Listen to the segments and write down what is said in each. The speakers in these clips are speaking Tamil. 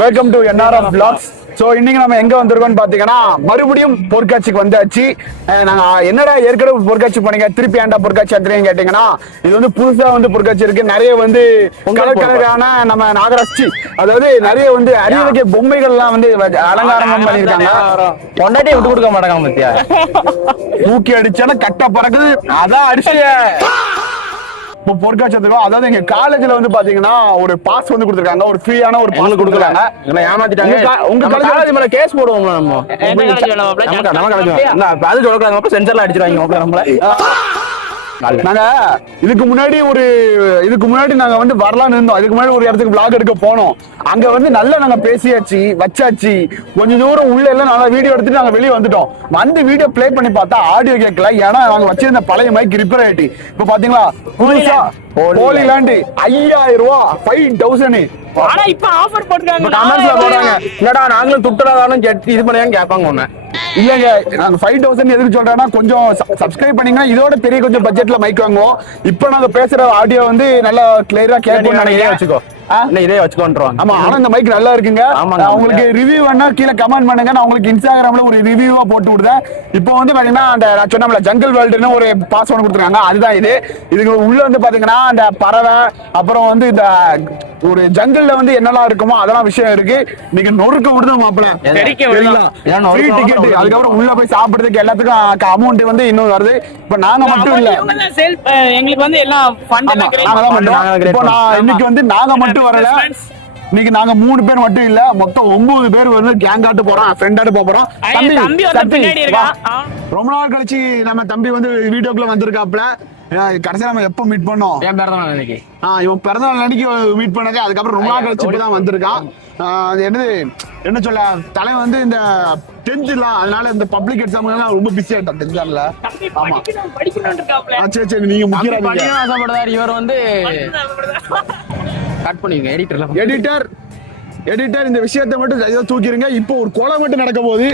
Welcome to NRF vlogs. So இன்னைக்கு நம்ம எங்க வந்திருக்கோம்னு பாத்தீங்கன்னா மறுபடியும் பொற்காட்சிக்கு வந்தாச்சு. நாங்க என்னடா ஏற்கனவே பொற்காட்சி பண்ணீங்க? திருப்பி ஏன்டா பொற்காட்சி வந்துறீங்க கேட்டீங்கன்னா இது வந்து புதுசா வந்து பொற்காட்சி இருக்கு. நிறைய வந்து கலர் கலரான நம்ம நாகராஜ் அதாவது நிறைய வந்து அரிய வகை பொம்மைகள்லாம் வந்து அலங்காரம் பண்ணிருக்காங்க பொண்டாட்டியை விட்டு கொடுக்க மாட்டாங்க பத்தியா? தூக்கி அடிச்சாலும் கட்ட பறக்குது. அதான் அடிச்சிய இப்போ பொற்காட்சி வந்துருக்கோம். அதாவது எங்க காலேஜ்ல வந்து பாத்தீங்கன்னா ஒரு பாஸ் வந்து கொடுத்துருக்காங்க. ஒரு ஃப்ரீயான ஒரு பாஸ் கொடுக்குறாங்க இவனை ஏமாத்திட்டாங்க. உங்க காலேஜ் மேல கேஸ் போடுவோம் நம்ம நம்ம காலேஜ் அது சொல்லக்கூடாது சென்சர்ல அடிச்சிருவாங்க நம்மள நாங்க இதுக்கு முன்னாடி ஒரு இதுக்கு முன்னாடி நாங்க வந்து வரலாம்னு இருந்தோம். இதுக்கு முன்னாடி ஒரு இடத்துக்கு vlog எடுக்க போனோம். அங்க வந்து நல்லா நாங்க பேசியாச்சு வச்சாச்சு. கொஞ்ச தூரம் உள்ள எல்லாம் நல்லா வீடியோ எடுத்துட்டு நாங்க வெளியே வந்துட்டோம். வந்து வீடியோ ப்ளே பண்ணி பார்த்தா ஆடியோ கேட்கல. ஏன்னா நாங்க வச்சிருந்த பழைய மைக் ரிப்பேர் ஆயிட்டு. இப்ப பாத்தீங்களா? புதுசா போலி லேண்டு ஐயாயிரம் ரூபா ஃபைவ் தௌசண்ட் ஆனா இப்ப ஆஃபர் போட்டுருக்காங்க கமெண்ட்ஸ்ல போடுறாங்க. இல்லடா நாங்களும் துட்டுறதாலும் இது பண்ணியான்னு கேட்பாங்க உன்ன. இல்லங்க நாங்க ஃபைவ் தௌசண்ட் எதுக்கு சொல்றேன்னா கொஞ்சம் சப்ஸ்கிரைப் பண்ணீங்கன்னா இதோட பெரிய கொஞ்சம் பட்ஜெட்ல மைக் வாங்குவோம். இப்போ நாங்க பேசுற ஆடியோ வந்து நல்லா கிளியரா கேட்கும் நினைக்கிறேன். வச்சுக்கோ. இதே வச்சுக்கோன்றாங்க ஆமா ஆனா இந்த மைக் நல்லா இருக்குங்க. உங்களுக்கு ரிவ்யூ வேணா கீழே கமெண்ட் பண்ணுங்க. நான் உங்களுக்கு இன்ஸ்டாகிராம்ல ஒரு ரிவ்யூவா போட்டு விடுறேன். இப்போ வந்து பாத்தீங்கன்னா அந்த நான் சொன்னோம்ல ஜங்கல் வேர்ல்டுன்னு ஒரு பாஸ் ஒன்று கொடுத்துருக்காங்க. அதுதான் இது. இதுக்கு உள்ள வந்து பாத்தீங்கன்னா அந்த பறவை அப்புறம் வந்து இந்த ஒரு ஜங்கல்ல வந்து என்னெல்லாம் இருக்குமோ அதெல்லாம் விஷயம் இருக்கு. நீங்க நொறுக்க விடுதான் மாப்பிள்ள ஃப்ரீ நொறுக்க டிக்கெட்? அதுக்கப்புறம் உள்ள போய் சாப்பிடுறதுக்கு எல்லாத்துக்கும் அமௌண்ட் வந்து இன்னும் வருது. இப்ப நாங்க மட்டும் இல்ல. எங்களுக்கு வந்து எல்லாம் நாங்க தான் இப்போ நான். இன்னைக்கு வந்து நாங்க மட்டும் வரல. இன்னைக்கு நாங்க மூணு பேர் மட்டும் இல்ல. மொத்தம் ஒன்பது பேர் வந்து கேங் ஆட்டு போறோம். ஃப்ரெண்ட் ஆட்டு போறோம். தம்பி. ரொம்ப நாள் கழிச்சு நம்ம தம்பி வந்து வீடியோக்குள்ள வந்திருக்காப்ல கடைசியா நம்ம எப்போ மீட் பண்ணோம்? என் பேர் தான் இன்னைக்கு ஆ, இவன் பிறந்த நாள் அன்னைக்கு மீட் பண்ணது அதுக்கப்புறம் ரொம்ப நாள் கழிச்சு இப்பதான் வந்திருக்கான். அது என்னது என்ன சொல்ல தலைவன் வந்து இந்த டென்த்லாம் அதனால இந்த பப்ளிக் எக்ஸாம் ரொம்ப பிஸி ஆயிட்டான் டென்த்ல ஆமா. சரி சரி நீங்க முக்கியமா பண்ணியும் ஆசைப்படுறாரு இவர் வந்து கட் பண்ணுவீங்க எடிட்டர்ல எடிட்டர் எடிட்டர் இந்த விஷயத்தை மட்டும் ஏதோ தூக்கிருங்க இப்போ ஒரு கொலை மட்டும் நடக்க போகுது.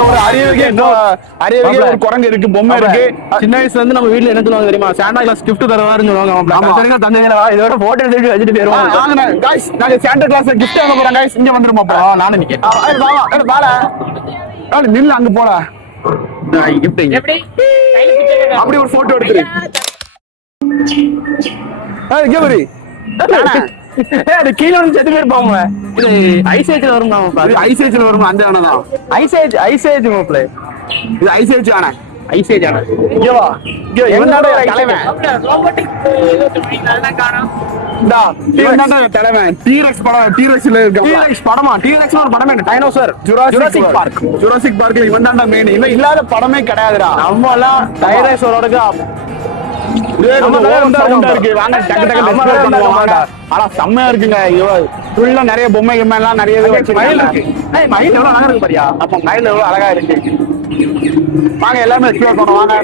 ஒரு அரியவகை அரியவகை ஒரு குரங்கு இருக்கு பொம்மை இருக்கு. சின்ன வயசுல இருந்து நம்ம வீட்ல என்ன சொல்லுவாங்க தெரியுமா? சாண்டா கிளாஸ் gift தருவாருன்னு சொல்லுவாங்க தந்தைங்களா இதோட போட்டோ எடுத்து வச்சுட்டு வாங்க guys நாங்க சாண்டா கிளாஸ் கிஃப்ட் வாங்க போறோம் guys. இங்க வந்துருமா ஆ, நானும் நில்லு அங்க போல கிஃப்ட் எப்படி? கையில பிச்சை அப்படி ஒரு photo எடுத்துரு. அது கீழே வந்து செத்து போயிருப்பாங்க இது ஐசேஜ்ல வரும் ஐசேஜ்ல வரும்? அந்த அணை தான். ஐசேஜ் ஐசேஜ் மாப்பிள்ள. இது ஐசேஜ் அணை ஐசேஜ் ஆனா. இங்க வா. இங்க இவன் தான்டா என்னோட தலைவன்? இல்லாத படமே கிடையாதுடா. நம்ம எல்லாம் டைனோசரோட ஆனா செம்மையா இருக்குங்க. ஃபுல்லா நிறைய பொம்மை கிம்மை எல்லாம் நிறைய மயில் இருக்கு. ஏய் மயில் எவ்வளவு அழகா இருக்கு பாரியா? அப்ப மயில் எவ்வளவு அழகா இருக்கு. வாங்க எல்லாமே எக்ஸ்ப்ளோர் பண்ணுவோம்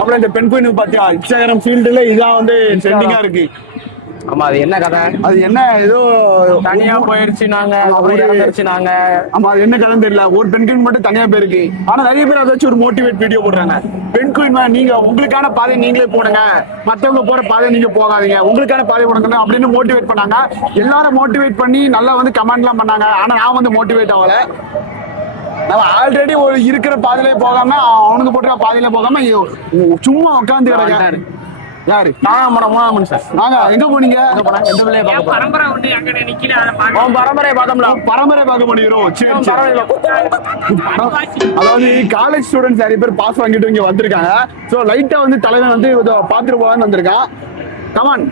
அப்புறம் இந்த பெண் குயின் பாத்தியா இன்ஸ்டாகிராம் ஃபீல்டுல இதான் வந்து ட்ரெண்டிங்கா இருக்கு. ஆமா அது என்ன கதை? அது என்ன ஏதோ தனியா போயிடுச்சு நாங்க இறந்துருச்சு நாங்க. ஆமா அது என்ன கலந்து தெரியல. ஒரு பெண் குயின் மட்டும் தனியா போயிருக்கு. ஆனா நிறைய பேர் அதை வச்சு ஒரு மோட்டிவேட் வீடியோ போடுறாங்க. பெண் குயின் மேம் நீங்க உங்களுக்கான பாதை நீங்களே போடுங்க. மத்தவங்க போற பாதை நீங்க போகாதீங்க. உங்களுக்கான பாதை போடுங்க அப்படின்னு மோட்டிவேட் பண்ணாங்க. எல்லாரும் மோட்டிவேட் பண்ணி நல்லா வந்து கமெண்ட் எல்லாம் பண்ணாங்க. ஆனா நான் வந்து மோட்டிவேட் ஆகல. நம்ம ஆல்ரெடி ஒரு இருக்கிற பாதையிலே போகாம அவனுக்கு போட்டுற பாதையில போகாம ஐயோ, சும்மா உட்காந்து கிடக்க. யாரு? நான் மூணாம் மனுஷன். நாங்க எங்க போனீங்க? எந்த பிள்ளைய பார்க்க பரம்பரை பரம்பரையை பார்த்தோம்ல பரம்பரை பார்க்க முடியும் சரி. அதாவது காலேஜ் ஸ்டூடெண்ட்ஸ் நிறைய பேர் பாஸ் வாங்கிட்டு இங்க வந்திருக்காங்க. சோ லைட்டா வந்து தலைவன் வந்து இதோ பாத்துட்டு போவான்னு வந்திருக்கான். Come on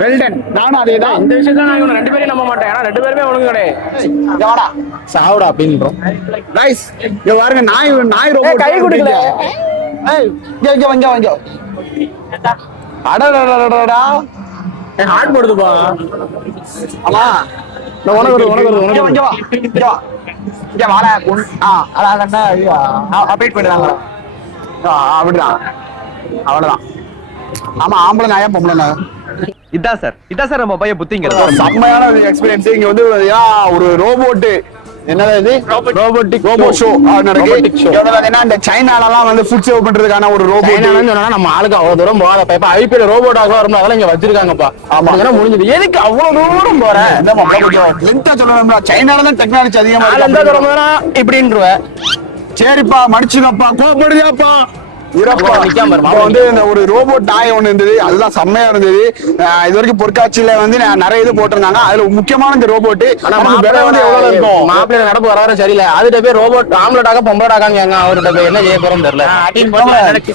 well done. நானும் அதே தான் இந்த விஷயத்துல நான் இவங்க ரெண்டு பேரையும் நம்ப மாட்டேன். ஏன்னா ரெண்டு பேருமே ஒழுங்கு கிடையாது. வாடா. சாவுடா அப்படின்றோம் ரைஸ் இங்க பாருங்க நாய் நாய் ரொம்ப கை கொடுக்கல. ஏய் இங்க இங்க வாங்க வாங்க அடடடடடா ஹார்ட் போடுதுப்பா. ஆமா இந்த உனக்கு வருது, உனக்கு வருது, உனக்கு இங்க வா. இங்க வா. இங்க வாடா, பொண்ணு. ஆ, அதான், அதான், ஐயா. ஆ, update பண்ணிடுறாங்க. ஆ, அப்படிதான் அவ்வளவுதான். ஆமா ஆம்பளை நாயா பொம்பளை நாயா? இதான் சார். இதான் சார் நம்ம பையன் புத்திங்கிறது. ஒரு செம்மையான ஒரு எக்ஸ்பீரியன்ஸ் இங்க வந்து ஒரு ரோபோட் என்னது இது? ரோபோட்டிக் ரோபோ ஷோ நடக்கு பாத்தீங்கன்னா இந்த சைனாலலாம் வந்து ஃபுட் சர்வ் பண்றதுக்கான ஒரு ரோபோட் சைனாலன்னு சொன்னா நம்ம ஆளுக்கு அவ்வளவு தூரம் போகாதப்பா இப்ப ஐபிஎல் ரோபோட் ஆகலாம் வரும் அதெல்லாம் இங்க வச்சிருக்காங்கப்பா. ஆமா. முடிஞ்சது? எதுக்கு அவ்வளவு தூரம் போற? என்ன லென்த்தா சைனால தான் டெக்னாலஜி அதிகமா இருக்கு. இப்படின்றுவ. சரிப்பா மடிச்சுக்கப்பா கோபப்படுதியாப்பா வந்து இந்த ஒரு ரோபோட் நாய் ஒண்ணு இருந்தது அதுதான் செம்மையா இருந்தது. இது வரைக்கும் பொற்காட்சியில வந்து நான் நிறைய இது போட்டிருந்தாங்க. அதுல முக்கியமான இந்த ரோபோட் விலை வந்து எவ்வளவு இருக்கும்? மாப்பிள்ளை நடப்பு வர வர சரியில்லை. அதுட்ட போய் ரோபோட் ஆம்பளட்டாக பொம்பளட்டாக்காங்க அவர்கிட்ட போய் என்ன செய்ய போறோம் தெரியல.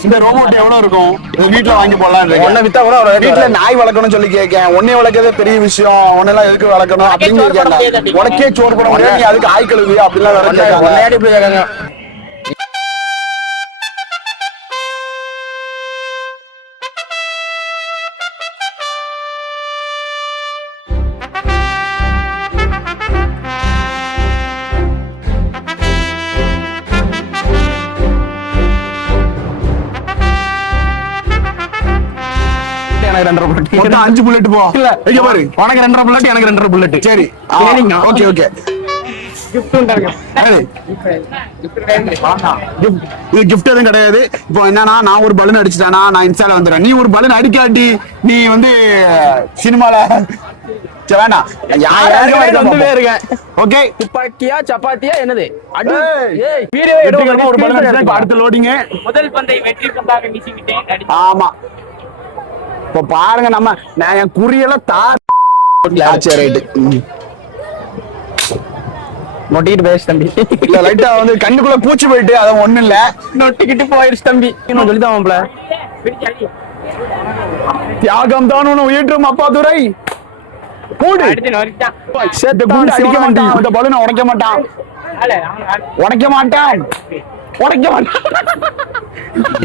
இந்த ரோபோட் எவ்வளவு இருக்கும்? வீட்டுல வாங்கி போடலாம் ஒன்ன வித்தா கூட வீட்டுல நாய் வளர்க்கணும்னு சொல்லி கேட்கேன். ஒன்னே வளர்க்கறதே பெரிய விஷயம். ஒன்னெல்லாம் எதுக்கு வளர்க்கணும்? அப்படின்னு கேட்கேன். உனக்கே சோறு போட முடியாது. நீ அதுக்கு ஆய் கழுவி அப்படிலாம் கேட்காங்க ஒன்னையாடி போய் கேட்காங்க ரெண்டரை புல்லட் மொத்தம் அஞ்சு புல்லட் போ. இல்ல இங்க பாரு. உனக்கு ரெண்டரை புல்லட் எனக்கு ரெண்டரை புல்லட் சரி. ஓகே ஓகே இது கிஃப்ட் எதுவும் கிடையாது. இப்போ என்னன்னா நான் ஒரு பலூன் அடிச்சிட்டானா நான் இன்ஸ்டால வந்துடுறேன். நீ ஒரு பலூன் அடிக்காட்டி நீ வந்து சினிமால இருக்கேன்? ஓகே துப்பாக்கியா சப்பாத்தியா என்னது? அடி ஏய். ஏய் வீடியோ எடுக்க ஒரு பலூன் அடிச்சா இப்ப அடுத்த லோடிங்க முதல் பந்தை வெற்றி பந்தாக வீசிக்கிட்டேன் அடி- ஆமா. இப்போ பாருங்க நம்ம நான் என் குறியெல்லாம் தார் சரி ரைட்டு நொட்டிக்கிட்டு போயிடுச்சு தம்பி. இல்ல லைட்டா வந்து கண்ணுக்குள்ள பூச்சி போயிட்டு அது ஒண்ணு இல்ல. நொட்டிக்கிட்டு போயிடுச்சு தம்பி. இன்னும் பிடிச்சு அடி. தியாகம் தான் உன்னை உயற்றும் அப்பா துரை. நொறுக்கிட்டான். இந்த குண்டு அடிக்க மாட்டான். இந்த பலூனை. உடைக்க மாட்டான். உடைக்க மாட்டான்.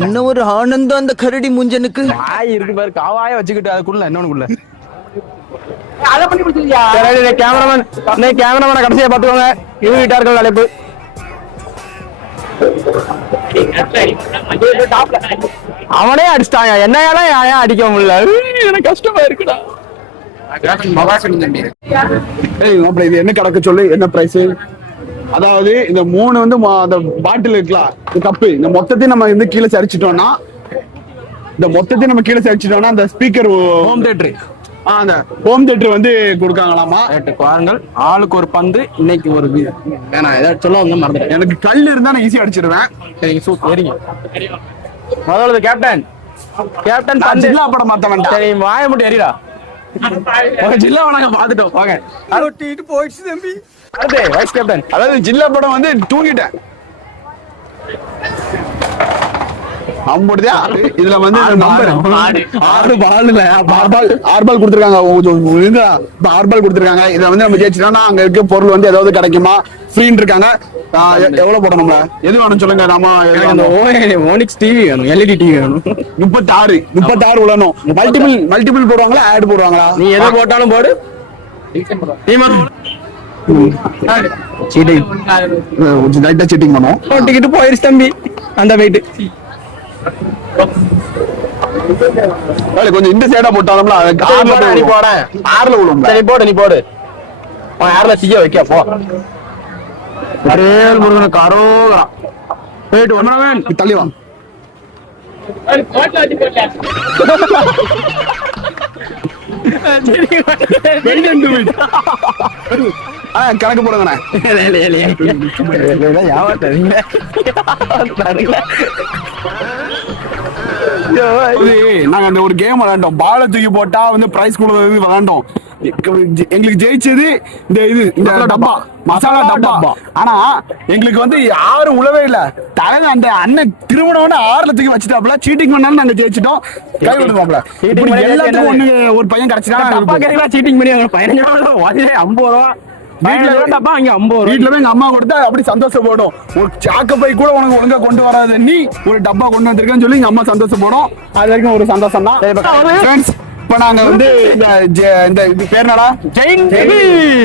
என்ன ஒரு ஆனந்தம் அந்த கரடி முஞ்சனுக்கு. வாய் இருக்கு பாரு காவாய வச்சுக்கிட்டு அதுக்குள்ள இன்னொன்னுக்குள்ள. கேமராமேன் கேமராமேனை கடைசியா பாத்துக்கோங்க இவங்க வீட்டார்கள் அழைப்பு. அவனே அடிச்சிட்டாங்க. என்னையால ஏன் அடிக்க முடியல. எனக்கு கஷ்டமா இருக்குடா. ஏய், மாப்பிள்ளை, இது என்ன கணக்கு சொல்லு? என்ன பிரைஸ் அதாவது இந்த மூணு வந்து மொ- அந்த பாட்டில் இருக்கலாம் இந்த கப்பு இந்த மொத்தத்தையும் நம்ம வந்து கீழே சரிச்சிட்டோம்னா இந்த மொத்தத்தையும் நம்ம கீழே சரிச்சிட்டோம்னா அந்த ஸ்பீக்கர் ஹோம் தேட்டர் அந்த ஹோம் தேட்டர் வந்து கொடுக்காங்களாமா? எட்டு வாருங்கள் ஆளுக்கு ஒரு பந்து இன்னைக்கு ஒரு வேணாம் ஏதாவது சொல்ல வந்து மறந்துட்டேன். எனக்கு கல் இருந்தா நான் ஈஸியா அடிச்சிருவேன். சரிங்க சூப்பர் சரிங்க. முதல்ல கேப்டன் கேப்டன் ஜில்லா படம் மாத்த வேண்டாம். சரி வாய மட்டும் உங்க ஜில்லா வணங்க பாத்துட்டோம் வாங்க. போயிடுச்சு தம்பி. அடுத்து வைஸ் கேப்டன் அதாவது ஜில்லா படம் வந்து தூங்கிட்டேன். அம்புடுதா இதுல வந்து நம்பர் ஆறு பால்ல ஆறு பால் ஆறு பால் கொடுத்துருக்காங்க. ஆறு பால் கொடுத்துருக்காங்க. இதை வந்து நம்ம ஜெயிச்சிட்டோம்னா அங்க இருக்க பொருள் வந்து ஏதாவது கிடைக்குமா? ஃப்ரீன்னு இருக்காங்க. எவ்வளவு போடணும்ல எது வேணும் சொல்லுங்க நாம எனக்கு அந்த ஓனிக்ஸ் டிவி வேணும் எல்இடி டிவி வேணும். முப்பத்தாறு. முப்பத்தாறு விழணும் மல்டிபிள் மல்டிபிள் போடுவாங்களா? ஆட் போடுவாங்களா? நீ எதை போட்டாலும் போடு. சீட்டிங் கொஞ்சம் லைட்டா சீட்டிங் பண்ணுவோம். டிக்கெட் போயிருச்சு தம்பி. அந்த வெயிட் கொஞ்சம் இந்த சைடா போட்டாலும்ல அது ஆறுல நீ. போறேன் ஆறுல விழும். சரி போடு நீ போடு. யாரில் தீய வைக்க போ. அரேல் முருகனுக்கு அரோகரா போயிட்டு ஒன்னவன் தள்ளி வா. கணக்கு போடுங்கண்ணே இது நாங்க அந்த ஒரு கேம் விளையாண்டோம். பால தூக்கி போட்டா வந்து பிரைஸ் கொடுக்கறது விளையாண்டோம். எங்களுக்கு ஜெயிச்சது இந்த இது இந்த டப்பா. மசாலா டப்பா. ஆனா எங்களுக்கு வந்து யாரும் உழவே இல்ல. தலைவர் அந்த அண்ணன் திருமணம் ஆறுல தூக்கி வச்சுட்டாப்ல சீட்டிங் பண்ணாலும் நாங்க ஜெயிச்சிட்டோம். கை விடுவாப்ல இப்படி எல்லாத்துக்கும்? ஒண்ணு ஒரு பையன் கிடைச்சிட்டா சீட்டிங் பண்ணி பதினஞ்சு ஒரே ஐம்பது ரூபா. வீட்டுல போய் எங்க அம்மா கொடுத்தா அப்படி சந்தோஷப்படும். ஒரு சாக்க பை கூட உனக்கு ஒழுங்கா கொண்டு வராத நீ ஒரு டப்பா கொண்டு வந்திருக்கேன்னு சொல்லி எங்க அம்மா சந்தோஷப்படும். அது வரைக்கும் ஒரு சந்தோஷம் தான் இப்ப நாங்க வந்து இந்த இது பேர் என்னடா? ஜெயின்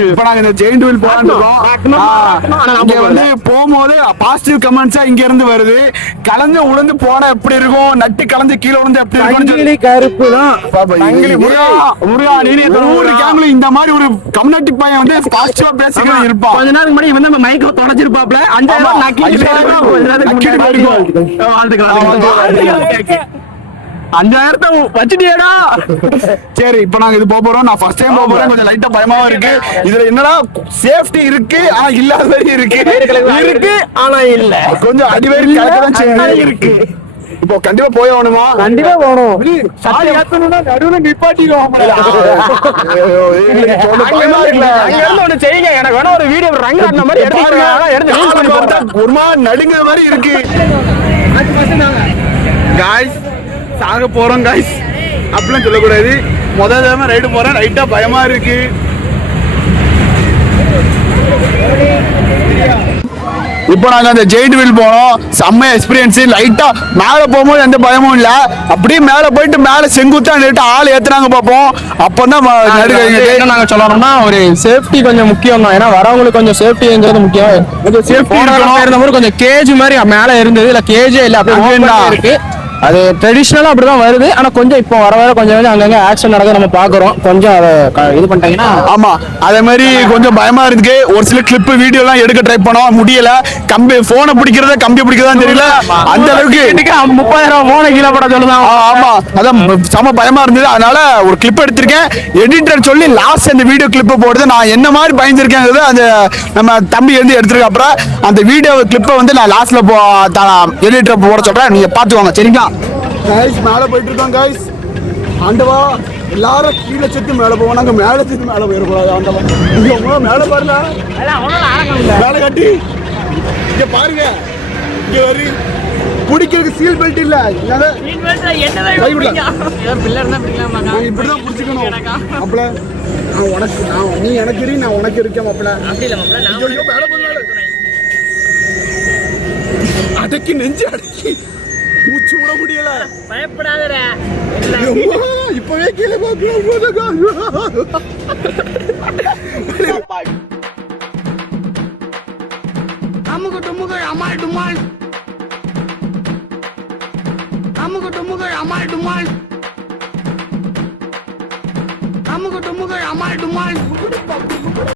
இப்ப நாங்க இந்த ஜெயின் வீல் போலான்னு இருக்கோம். ராக்கணும், ஆ, ராக்கணும். ஆனா நான் இங்க. வந்து போகும்போது பாசிட்டிவ் கமெண்ட்ஸா இங்க இருந்து வருது. கலந்து உளுந்து போனா எப்படி இருக்கும்? நட்டு கலந்து கீழே விழுந்து எப்படி இருக்கும் கருப்பு தான். முருகா நீ ஒவ்வொரு கேம்ல இந்த மாதிரி ஒரு கம்யூனிட்டி பையன் வந்து பாசிட்டிவா பேசிக்கிட்டு இருப்பான். கொஞ்ச நேரம் முன்னாடி தான் மைக்க தொடச்சிருப்பாப்ல. அஞ்சாயிரம் ஆமா, நக்கிட்டு அஞ்சாயிரத்தை வச்சுட்டியடா. சரி இப்போ நாங்க இது போக போறோம். நான் ஃபர்ஸ்ட் டைம் போக போறேன். கொஞ்சம் லைட்டா பயமாவும் இருக்கு. இதுல என்னடா சேஃப்டி இருக்கு ஆனா இல்லாத மாதிரி இருக்கு. இருக்கு ஆனா இல்ல. கொஞ்சம் அடிவேறு கலக்கதான் இருக்கு. இப்போ கண்டிப்பா போய் ஆகணுமா? கண்டிப்பா போகணும். சாரி ஏத்தணும்னா நடுவுல இருந்து ஒண்ணு செய்யுங்க. எனக்கு வேணா ஒரு வீடியோ ரங்க அந்த மாதிரி எடுத்து ஒரு மாதிரி நடுங்குற மாதிரி இருக்கு. காய்ஸ் சாக போறோம் காய்ஸ் அப்படிலாம் சொல்லக்கூடாது. முதல் தடவை ரைடு போறேன். ரைட்டா பயமா இருக்கு. இப்போ நாங்க அந்த ஜெயிண்ட் வீல் போனோம். செம்ம எக்ஸ்பீரியன்ஸ் லைட்டா மேல போகும்போது எந்த பயமும் இல்ல. அப்படியே மேல போயிட்டு மேல செங்குத்தா நின்று ஆள் ஏத்துனாங்க பார்ப்போம் அப்பதான் அது நடுக்க என்ன நாங்க சொல்லணும்னா ஒரு சேஃப்டி கொஞ்சம் முக்கியம் தான். ஏன்னா வரவங்களுக்கு கொஞ்சம் சேஃப்டிங்கிறது முக்கியம். கொஞ்சம் safety போன இருக்கணும். இருந்த போது கொஞ்சம் கேஜ் மாதிரி மேல இருந்தது. இல்ல கேஜே இல்ல. அப்படியே தான். இருக்கு. அது ட்ரெடிஷ்னலா அப்படிதான் வருது. ஆனா கொஞ்சம் இப்போ வர வர கொஞ்சம் கொஞ்சம் அங்கங்க ஆக்ஷன் நடக்க நம்ம பாக்குறோம் கொஞ்சம் அதை இது பண்ணிட்டீங்கன்னா ஆமா. அதே மாதிரி கொஞ்சம் பயமா இருக்கு ஒரு சில கிளிப் வீடியோ எல்லாம் எடுக்க ட்ரை பண்ணோம். முடியல. கம்பி போனை பிடிக்கிறத கம்பி பிடிக்கிறதா தெரியல. அந்த அளவுக்கு முப்பதாயிரம் போன கீழே போட சொல்லுதான். ஆ, ஆமா. அதான் செம பயமா இருந்தது. அதனால ஒரு கிளிப் எடுத்திருக்கேன். எடிட்டர் சொல்லி லாஸ்ட் அந்த வீடியோ கிளிப் போடுது நான் என்ன மாதிரி பயந்துருக்கேங்கிறது அந்த நம்ம தம்பி வந்து எடுத்திருக்க அப்புறம் அந்த வீடியோ கிளிப்பை வந்து நான் லாஸ்ட்ல போ எடிட்டர் போட சொல்றேன். நீங்க பாத்துக்கோங்க சரிங்களா? கைஸ் மேல போயிட்டு இருக்கோம் கைஸ் ஆண்டவா எல்லாரும் கீழே செத்து மேல போவோம். நாங்க மேல செத்து மேல போயிடக்கூடாது ஆண்டவா. இங்க உங்கள மேல பாருங்க. மேல கட்டி. இங்க பாருங்க. இங்க வரி பிடிக்கிறதுக்கு சீல் பெல்ட் இல்ல. இப்படிதான் புடிச்சுக்கணும். அப்பல நான் உனக்கு நான் நீ எனக்கு இரு நான் உனக்கு இருக்கேன் ஐயோ, மேல போ, மேல. அடக்கி நெஞ்சு அடக்கி. மூச்சு விட முடியல. பயப்படாதடா. இப்பவே கீழே பாக்கலாம் அமுகு டுமுகள் அமால் டுமால். அமுகு டுமுகள் அமால் டுமால். அமுகு டுமுகள் அமால் டுமால்.